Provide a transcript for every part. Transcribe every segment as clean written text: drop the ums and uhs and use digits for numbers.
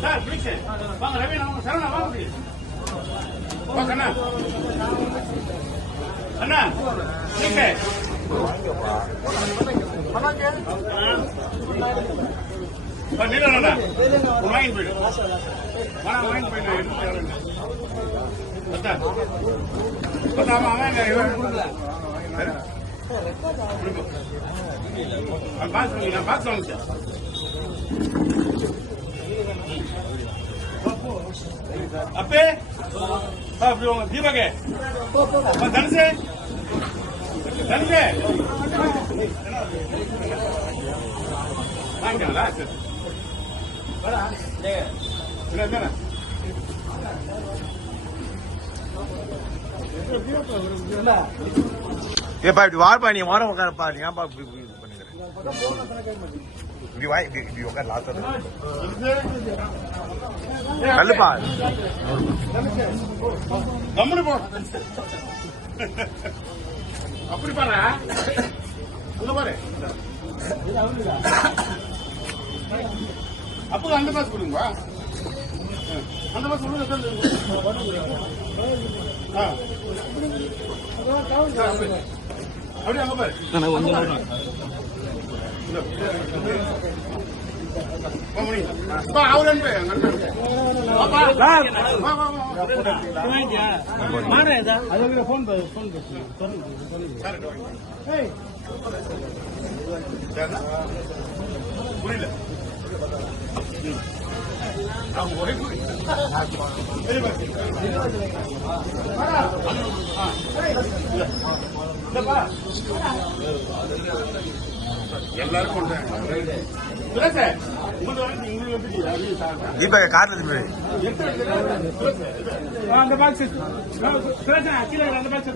sir பிடிச்சு வாங்க ரவி நம்ம சரவணா வாங்க வாங்க அண்ணா அண்ணா நீங்க நிலண்ணா வாங்கி போயிடு வாங்கி போயிடு ஆமா பாக்ஸ் வாங்க அப்பே அப்படி உங்க தீபகே தனுசே தனுசே வாங்கிட்டாங்களா என்ன ஏப்பா இப்படி வார்ப்பா நீ வாரம் உட்காரப்பா நீ ஏன்பா பண்ணிக்கிறேன் இப்படி வா இப்படி உட்கார் லாஸ்ட் நல்லப்பா கம்முனு போ அப்படி பாரு அங்க பாரு அப்போ அந்த பாஸ் கொடுங்க அந்த பாஸ் கொடுங்க அப்படி அங்க பாரு புரியல எல்லாருக்கும் தீபக கார்ல திரும்பி அந்த பாக்ஸ் அந்த பாக்ஸ்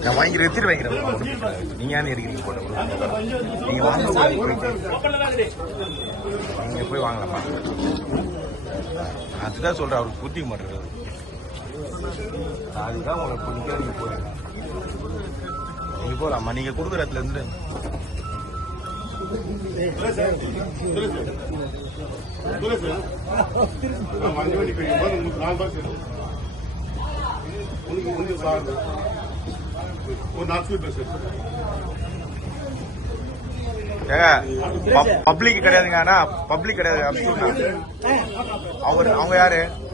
நான் வாங்கி எடுத்துட்டு வாங்கிறேன் நீங்க ஏன் இருக்கிறீங்க போட்ட நீங்க வாங்க நீங்க போய் வாங்கலாமா அதுதான் சொல்றேன் அவருக்கு புத்திக்க மாட்டேன் அதுதான் உங்களுக்கு பிடிக்காது நீங்க போறீங்க நீங்க போகலாமா நீங்க கொடுக்குற இடத்துல இருந்து பப்ளிக் கிடையாதுங்க ஆனா பப்ளிக் கிடையாது அவங்க யாரு